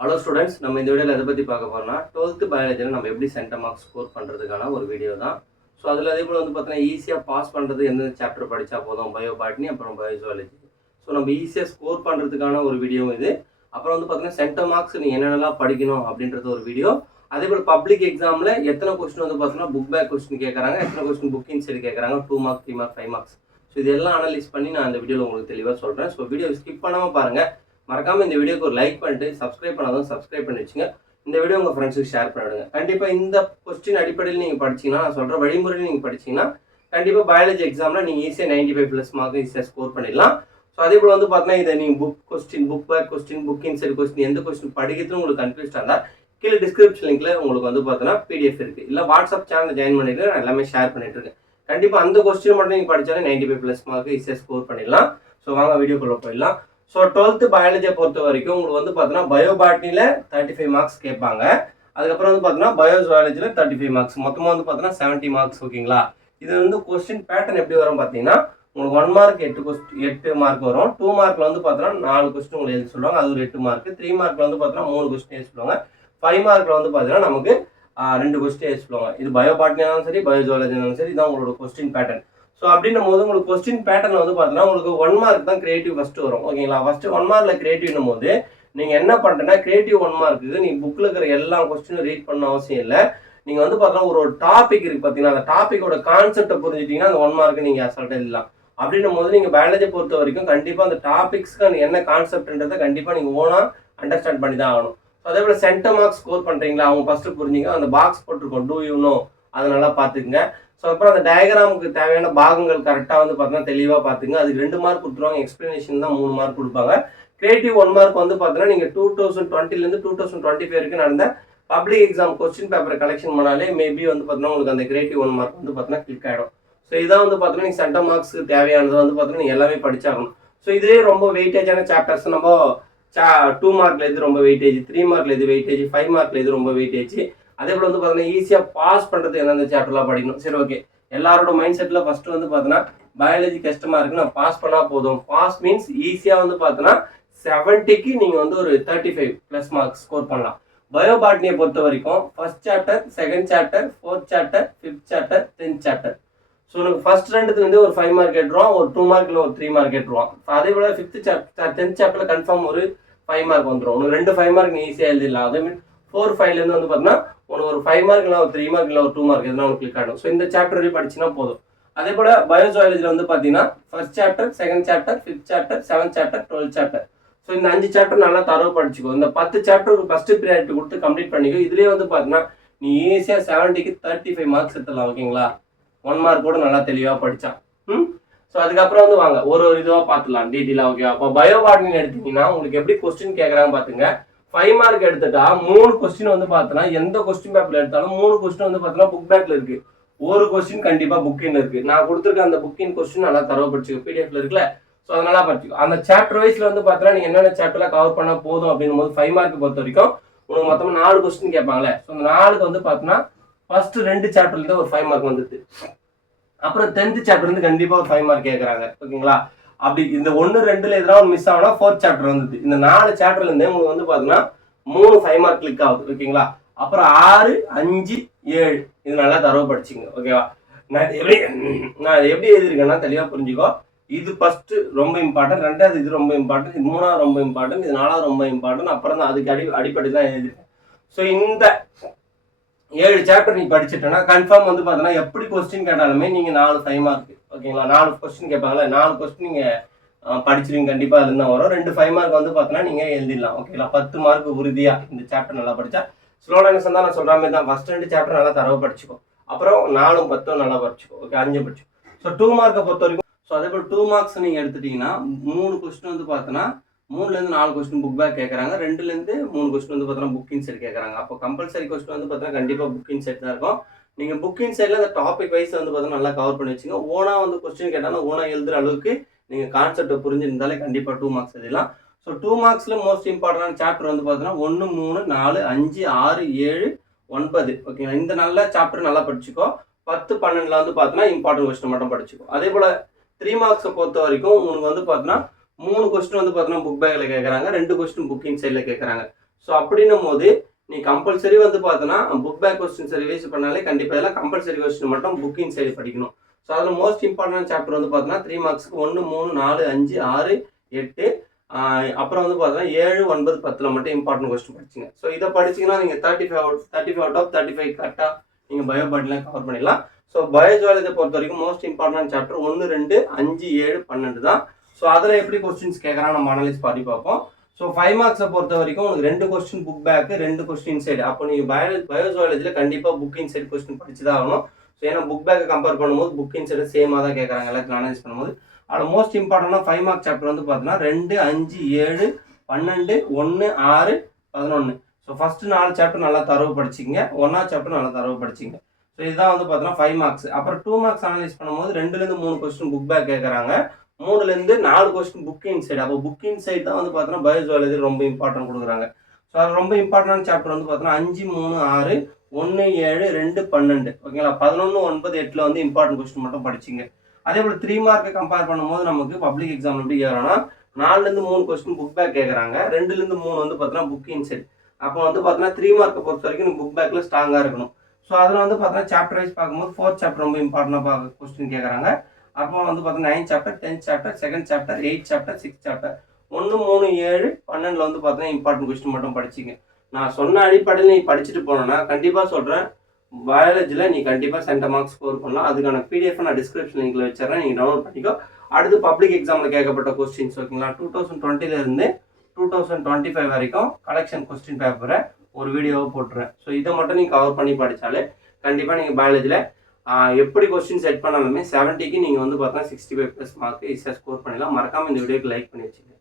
Hello students, நம்ம இந்த வீடியோவில் எதை பற்றி பார்க்க போகிறோம்னா 12th பயாலஜியில் நம்ம எப்படி சென்டம் மார்க்ஸ் ஸ்கோர் பண்ணுறதுக்கான ஒரு வீடியோ தான். ஸோ அதில் அதே போல் பார்த்தீங்கன்னா ஈஸியாக பாஸ் பண்ணுறது எந்த சாப்டர் படித்தா போதும், பயோ பாட்னி அப்புறம் பயோஜுவாலஜி. ஸோ நம்ம ஈஸியாக ஸ்கோர் பண்ணுறதுக்கான ஒரு வீடியோ இது. அப்புறம் பார்த்தீங்கன்னா சென்டம் மார்க்ஸ் நீங்கள் என்னென்னலாம் படிக்கணும் அப்படின்றது ஒரு வீடியோ. அதே போல் பப்ளிக் எக்ஸாமில் எத்தனை கொஸ்டின் பார்த்தீங்கன்னா புக் பேக் கொஸ்டின் கேட்குறாங்க, எத்தனை கொஸ்டின் புக்கிங் சைடு கேட்குறாங்க, 2 மார்க் 3 மார்க் 5 மார்க்ஸ். ஸோ இதெல்லாம் அனலைஸ் பண்ணி நான் இந்த வீடியோவில் உங்களுக்கு தெளிவாக சொல்கிறேன். ஸோ வீடியோ ஸ்கிப் பண்ணாமல் பாருங்கள். மறக்காமல் இந்த வீடியோக்கு ஒரு லைக் பண்ணிட்டு சப்ஸ்கிரைப் பண்ணாதான் சப்ஸ்கிரைப் பண்ணி வச்சுங்க. இந்த வீடியோ உங்கள் ஃப்ரெண்ட்ஸுக்கு ஷேர் பண்ணிவிடுங்க. கண்டிப்பாக இந்த கொஸ்டின் அடிப்படையில் நீங்கள் படிச்சிங்கன்னா, நான் சொல்கிற வழிமுறையில் நீங்கள் படிச்சிங்கன்னா கண்டிப்பாக பயாலஜி எக்ஸாமில் நீங்கள் ஈஸியாக 95+ மார்க் ஈஸியாக ஸ்கோர் பண்ணிடலாம். ஸோ அதே போல் பார்த்தீங்கன்னா இதை நீங்கள் book back question, book inside question எந்த கொஸ்டின் படிக்கிறதுன்னு உங்களுக்கு கன்ஃபியூஸ்டாக இருந்தால் கீழே டிஸ்கிரிப்ஷன் லிங்க்ல உங்களுக்கு பார்த்தீங்கன்னா பிடிஎஃப் இருக்குது. இல்லை வாட்ஸ்அப் சேனல் ஜாயின் பண்ணிட்டு நான் எல்லாமே ஷேர் பண்ணிட்டு இருக்கேன். கண்டிப்பாக அந்த கொஸ்டின் மட்டும் நீங்கள் படித்தாலே 95+ மார்க் ஈஸியாக ஸ்கோர் பண்ணிடலாம். ஸோ வாங்க வீடியோக்குள்ளே போயிடலாம். ஸோ 12th பயாலஜியை பொறுத்த வரைக்கும் உங்களுக்கு பார்த்தீங்கன்னா பயோபாட்னியில் 35 மார்க்ஸ் கேட்பாங்க. அதுக்கப்புறம் பார்த்தீங்கன்னா பயோஜுவாலஜியில் 35 மார்க்ஸ், மொத்தமாக பார்த்தீங்கன்னா 70 மார்க்ஸ். ஓகேங்களா? இது கொஸ்டின் பேட்டர்ன் எப்படி வரும் பார்த்தீங்கன்னா, உங்களுக்கு 1 மார்க் 8 மார்க் வரும். 2 மார்க்கில் பார்த்தீங்கன்னா 4 கொஸ்டின் உங்களுக்கு எழுதி சொல்லுவாங்க, அது ஒரு 8 மார்க். 3 மார்க்கில் பார்த்தீங்கன்னா 3 கொஸ்டின் எழுதி சொல்லுவாங்க. 5 மார்க்கில் பார்த்தீங்கன்னா நமக்கு 2 கொஸ்டின் எழுதி சொல்லுவாங்க. இது பயோபாட்னியாலும் சரி பயோஜுவாலஜினாலும் சரி, இதான் உங்களோட கொஸ்டின் பேட்டர்ன். ஸோ அப்படின்னும் போது உங்களுக்கு கொஸ்டின் பேட்டர்ன் பார்த்தீங்கன்னா உங்களுக்கு 1 மார்க் தான் கிரியேட்டிவ் ஃபர்ஸ்ட் வரும். ஓகேங்களா? ஃபர்ஸ்ட் 1 மார்க்கில் கிரியேட்டிவ்னும் போது நீங்கள் என்ன பண்ணுறேன்னா, கிரியேட்டிவ் 1 மார்க்குக்கு நீங்கள் புக்கில் இருக்கிற எல்லா கொஸ்டினும் ரீட் பண்ண அவசியம் இல்லை. நீங்கள் பார்த்தீங்கன்னா ஒரு டாபிக் இருக்குது பார்த்தீங்கன்னா, அந்த டாப்பிக்கோட கான்செப்டை புரிஞ்சுட்டீங்கன்னா அந்த 1 மார்க்கு நீங்கள் அசால்ட்டாக எழுதலாம். அப்படின்னும் போது நீங்கள் பயாலஜி பொறுத்த வரைக்கும் கண்டிப்பாக அந்த டாபிக்ஸ்க்கு என்ன கான்செப்ட்ன்றதை கண்டிப்பாக நீங்கள் ஓனாக அண்டர்ஸ்டாண்ட் பண்ணி தான் ஆகணும். ஸோ அதே போல் சென்டம் மார்க்ஸ் ஸ்கோர் பண்ணுறீங்களா, அவங்க ஃபஸ்ட்டு புரிஞ்சுங்க. அந்த பாக்ஸ் போட்டிருக்கோம், டூ யூ நோ, அதை நல்லா பார்த்துக்குங்க. ஸோ அப்புறம் அந்த டயக்ராமுக்கு தேவையான பாகங்கள் கரெக்டாக பார்த்தீங்கன்னா தெளிவாக பார்த்துங்க. அதுக்கு 2 மார்க் கொடுத்துருவாங்க. எக்ஸ்பிளனேஷன் தான் 3 மார்க் கொடுப்பாங்க. கிரியேட்டிவ் 1 மார்க் பார்த்தீங்கன்னா நீங்கள் 2020 2025 வரைக்கும் நடந்த public exam question paper collection பண்ணாலே மேபி பார்த்தீங்கன்னா உங்களுக்கு அந்த கிரியேட்டிவ் 1 மார்க் பார்த்தீங்கன்னா கிளிக் ஆகிடும். ஸோ இதான் பார்த்தீங்கன்னா நீங்கள் சென்டம் மார்க்ஸ்க்கு தேவையானது பார்த்தீங்கன்னா நீங்கள் எல்லாமே படிச்சாகணும். ஸோ இதுலேயே ரொம்ப வெயிட்டேஜான சாப்டர்ஸ் நம்ம 2 மார்க்ல எது ரொம்ப வெயிட்டேஜ், 3 மார்க்ல எது வெயிட்டேஜ், 5 மார்க்ல எது ரொம்ப வெயிட்டேஜ், அதே போல் பார்த்தீங்கன்னா ஈஸியாக பாஸ் பண்ணுறது எந்தெந்த சாப்டர்லாம் படிக்கணும். சரி, ஓகே. எல்லாரோட மைண்ட் செட்டில் ஃபர்ஸ்ட் பார்த்தீங்கன்னா பயாலஜி கஷ்டமாக இருக்குது, நான் பாஸ் பண்ணால் போதும். பாஸ் மீன்ஸ் ஈஸியாக பார்த்தீங்கன்னா 70க்கு நீங்கள் ஒரு 35+ மார்க்ஸ் ஸ்கோர் பண்ணலாம். பயோபாட்னியை பொறுத்த வரைக்கும் first chapter, second chapter, 4th chapter, 5th chapter, 10th chapter. So உங்களுக்கு ஃபர்ஸ்ட் 2த்துலேருந்து ஒரு 5 மார்க் கேட்டுருவான், ஒரு 2 மார்க்கில் ஒரு 3 மார்க் கேட்டுருவான். அதே போல் 5th சாப்டர் 10th சாப்டரில் கன்ஃபார்ம் ஒரு 5 மார்க் வந்துடும். உங்களுக்கு 2 5 மார்க் நீ ஈஸியாக எழுதிடலாம். அதே மீன் 4 5லேருந்து பார்த்தீங்கன்னா உனக்கு ஒரு 5 மார்க் இல்லை ஒரு 3 மார்க் இல்லை ஒரு 2 மார்க் எதுனா உங்களுக்கு கிளிக் ஆகிடும். ஸோ இந்த சாப்டர் வரையும் படிச்சுன்னா போதும். அதே போல் பயோஜுவாலஜியில் பார்த்தீங்கன்னா first chapter, second chapter, 5th chapter, 7th chapter, 12th chapter. So இந்த 5 சாப்டர் நல்லா தரவு படிச்சுக்கோ. இந்த 10 சாப்டருக்கு ஃபர்ஸ்ட் ப்ரியாரிட்டி கொடுத்து கம்ப்ளீட் பண்ணிக்கோ. இதுலேயே பார்த்தீங்கன்னா நீ ஈஸியாக 70க்கு 35 மார்க்ஸ் எடுத்துடலாம். ஓகேங்களா? 1 மார்க் கூட நல்லா தெளிவாக படித்தான். ஸோ அதுக்கப்புறம் வாங்க ஒரு இதுவாக பார்த்துலாம் டீட்டெயிலாக. ஓகே, அப்போ பயோபாட்னி எடுத்தீங்கன்னா உங்களுக்கு எப்படி கொஸ்டின் கேட்குறாங்க பார்த்துங்க. 5 மார்க் எடுத்துட்டா 3 கொஸ்டின் பார்த்தோன்னா எந்த கொஸ்டின் பேப்பர்ல எடுத்தாலும் 3 கொஸ்டின் பார்த்தோன்னா புக் பேக்ல இருக்கு, ஒரு கொஸ்டின் கண்டிப்பாக புக்கின் இருக்கு. நான் கொடுத்துருக்க அந்த புக்கின் கொஸ்டின் நல்லா தரவு படிச்சுக்கோ, பிடிஎஃப்ல இருக்குல்ல. ஸோ அதனால படிச்சுக்கோ. அந்த சாப்டர் வைஸ்ல பார்த்தோன்னா நீங்க என்னென்ன சாப்டர்ல கவர் பண்ண போதும் அப்படின்னும் போது 5 மார்க் பொறுத்த வரைக்கும் உங்களுக்கு மொத்தமாக 4 கொஸ்டின் கேட்பாங்களே. ஸோ அந்த 4க்கு பார்த்தோன்னா ஃபர்ஸ்ட் 2 சாப்டர்ல இருந்து ஒரு 5 மார்க் வந்துட்டு, அப்புறம் 10th சாப்டர் வந்து கண்டிப்பா ஒரு 5 மார்க் கேட்கறாங்க. ஓகேங்களா? அப்படி இந்த 1 2ல எதாவது ஒரு மிஸ் ஆகுனா 4th சாப்டர் வந்துது. இந்த 4 சாப்டர்ல இருந்தே உங்களுக்கு பாத்தீங்கன்னா 3 5 மார்க் கிளிக் ஆகுது. ஓகேங்களா? அப்புறம் 6 5 7 இது நல்லா தரவு படிச்சுங்க. ஓகேவா? நான் எப்படி எழுதிருக்கேன்னா தெளிவா புரிஞ்சுக்கோ. இது ஃபர்ஸ்ட் ரொம்ப இம்பார்ட்டன்ட், 2வது இது ரொம்ப இம்பார்ட்டன்ட், இது 3வது ரொம்ப இம்பார்ட்டன்ட், இது 4வது ரொம்ப இம்பார்ட்டன்ட், அப்புறம் தான் அதுக்கு அடிப்படை தான் எழுதிருக்கேன். ஸோ இந்த 7 சாப்டர் நீ படிச்சுட்டேன்னா கன்ஃபார்ம் பார்த்தீங்கன்னா எப்படி கொஸ்டின் கேட்டாலுமே நீங்க 4 5 மார்க். ஓகேங்களா? 4 கொஸ்டின் கேட்பாங்களா, 4 கொஸ்டின் நீங்க படிச்சிருவீங்க கண்டிப்பா. அதுல தான் வரும். 2 5 மார்க் பார்த்தீங்கன்னா நீங்க எழுதிடலாம். ஓகேங்களா? 10 மார்க் உறுதியா இந்த சாப்டர் நல்லா படிச்சா. ஸ்லோடனஸ் தான் நான் சொல்ற மாதிரி தான். ஃபர்ஸ்ட் 2 சாப்டர் நல்லா தரவு படிச்சுக்கோ, அப்புறம் 4 10 நல்லா படிச்சுக்கோ. ஓகே, 5 படிச்சுக்கோ. ஸோ 2 மார்க்கை பொறுத்த வரைக்கும் ஸோ அதே போல் 2 மார்க்ஸ் நீங்க எடுத்துட்டீங்கன்னா 3 கொஸ்டின் பார்த்தோன்னா 3லேருந்து 4 கொஸ்டின் புக் பேக் கேட்குறாங்க, 2லேருந்து 3 கொஸ்டின் பார்த்தீங்கன்னா புக் இன்சைட் கேட்குறாங்க. அப்போ கம்பல்சரி கொஸ்டின் பார்த்தீங்கன்னா கண்டிப்பாக புக் இன்சைட் தான் இருக்கும். நீங்கள் புக் இன்சைட்ல அந்த டாபிக் வைஸ் பார்த்தீங்கன்னா நல்லா கவர் பண்ணி வச்சுங்க. ஓனா கொஸ்டின் கேட்டாலும் ஓனா எழுதுற அளவுக்கு நீங்கள் கான்செப்டை புரிஞ்சிருந்தாலே கண்டிப்பாக 2 மார்க்ஸ் எழுதலாம். ஸோ 2 மார்க்ஸில் மோஸ்ட் இம்பார்ட்டன்டான சாப்டர் பார்த்தீங்கன்னா 1 3 4 5 6 7 9. ஓகேங்களா? இந்த நல்ல சாப்டர் நல்லா படிச்சுக்கோ. 10 12ல பார்த்தீங்கன்னா இம்பார்ட்டன்ட் கொஸ்டின் மட்டும் படிச்சுக்கோ. அதே போல் 3 மார்க்ஸை பொறுத்த வரைக்கும் உங்களுக்கு பார்த்தீங்கன்னா 3 கொஸ்டின் பார்த்தீங்கன்னா புக் பேக்ல கேட்குறாங்க, 2 கொஸ்டின் புக்கிங் சைடில் கேட்குறாங்க. ஸோ அப்படின்னும் போது நீ கம்பல்சரி வந்து பார்த்தோன்னா புக் பேக் கொஸ்டின்ஸை ரிவைஸ் பண்ணாலே கண்டிப்பாக எல்லாம் கம்பல்சரி கொஸ்டின் மட்டும் புக்கிங் சைடு படிக்கணும். ஸோ அதில் மோஸ்ட் இம்பார்ட்டன்ட் சாப்டர் வந்து பார்த்தோன்னா 3 மார்க்ஸ்க்கு 1, 3, 4, 5, 6, 8 அப்புறம் வந்து பார்த்தோன்னா 7, 9, 10 மட்டும் இம்பார்ட்டன்ட் கொஸ்டின் படிச்சிங்க. ஸோ இதை படிச்சிங்கன்னா நீங்கள் 35 அவுட் ஆஃப் 35 கரெக்டாக நீங்கள் பயோபாட்டிலாம் கவர் பண்ணிடலாம். ஸோ பயோஜுவாலஜியை பொறுத்த வரைக்கும் மோஸ்ட் இம்பார்ட்டன்ட் சாப்டர் 1, 2, 5, 7, 12 தான். ஸோ அதில் எப்படி கொஸ்டின்ஸ் கேட்குறாங்க நம்ம அனலைஸ் பண்ணி பார்ப்போம். ஸோ 5 மார்க்ஸை பொறுத்த வரைக்கும் உங்களுக்கு 2 question book bag, 2 question side. அப்போ நீங்கள் பயோஜுவாலஜியில் கண்டிப்பாக புக்கிங் சைடு கொஸ்டின் படிச்சு தான் ஆகணும். ஸோ ஏன்னா புக் பேக்கை கம்பேர் பண்ணும்போது புக்கிங் சைடு சேமாக தான் கேட்குறாங்க எல்லாத்தையும் அனலைஸ் பண்ணும்போது. அதில் மோஸ்ட் இம்பார்ட்டண்டாக 5 மார்க் சாப்டர் வந்து பார்த்தீங்கன்னா 2, 5, 7, 12, 1, 6, 11. ஸோ ஃபஸ்ட்டு 4 சாப்டர் நல்லா தரவு படிச்சிங்க, 1ஆவது சாப்டர் நல்லா தரவு படிச்சிங்க. ஸோ இதுதான் வந்து பார்த்தீங்கன்னா 5 மார்க்ஸ். அப்புறம் 2 மார்க்ஸ் அனலைஸ் பண்ணும்போது 2லேருந்து 3 கொஸ்டின் புக் பேக் கேட்குறாங்க, 3லேருந்து 4 கொஸ்டின் புக்கிங் சைடு. அப்போ புக்கிங் சைடு தான் வந்து பார்த்தீங்கன்னா பயோஜுவாலஜி ரொம்ப இம்பார்ட்டன்ட் கொடுக்குறாங்க. ஸோ அது ரொம்ப இம்பார்ட்டன்ட் சாப்டர் வந்து பார்த்தீங்கன்னா 5, 3, 6, 1, 7, 2, 12 ஓகேங்களா. 11, 9, 8 வந்து இம்பார்ட்டன்ட் கொஸ்டின் மட்டும் படிச்சிங்க. அதே போல் 3 மார்க்கை கம்பேர் பண்ணும்போது நமக்கு பப்ளிக் எக்ஸாம் எப்படி கேட்குறாங்கன்னா 4லேருந்து 3 கொஸ்டின் புக் பேக் கேட்குறாங்க, 2லேருந்து 3 வந்து பார்த்தீங்கன்னா புக்கிங் சைடு. அப்போ வந்து பார்த்தீங்கன்னா 3 மார்க்கை பொறுத்த வரைக்கும் நீங்கள் புக் பேக்கில் ஸ்ட்ராங்காக இருக்கணும். ஸோ அதில் வந்து பார்த்தீங்கன்னா சாப்டர் வைஸ் பார்க்கும்போது 4th சாப்டர் ரொம்ப இம்பார்ட்டண்டாக கொஸ்டின் கேட்குறாங்க. அப்போ வந்து பார்த்தீங்கன்னா 9th chapter, 10th chapter, 2nd chapter, 8th chapter, 6th chapter, 1, 3, 7, 12 வந்து பார்த்தீங்கன்னா இம்பார்ட்டன்ட் கொஸ்டின் மட்டும் படிச்சிங்க. நான் சொன்ன அடிப்படையில் நீ படிச்சுட்டு போனோன்னா கண்டிப்பாக சொல்கிறேன் பயாலஜியில் நீ கண்டிப்பாக சென்டர் மார்க்ஸ் ஸ்கோர் பண்ணலாம். அதுக்கான பிடிஎஃப் நான் டிஸ்கிரிப்ஷன் லிங்கில் வச்சிடறேன், நீங்கள் டவுன்லோட் பண்ணிக்கோ. அடுத்து பப்ளிக் எக்ஸாமில் கேட்கப்பட்ட கொஸ்டின்ஸ் ஓகேங்களா, 2020 2025 வரைக்கும் கலெக்ஷன் கொஸ்டின் பேப்பரை ஒரு வீடியோவை போட்டுறேன். ஸோ இதை மட்டும் நீங்கள் கவர் பண்ணி படித்தாலே கண்டிப்பாக நீங்கள் பயாலஜியில் எப்படி கொஸ்டின் செட் பண்ணாலுமே 70க்கு நீங்கள் வந்து பார்த்தா 65+ மார்க் ஈஸியாக ஸ்கோர் பண்ணிடலாம். மறக்காமல் இந்த வீடியோக்கு லைக் பண்ணி வச்சுக்கோங்க.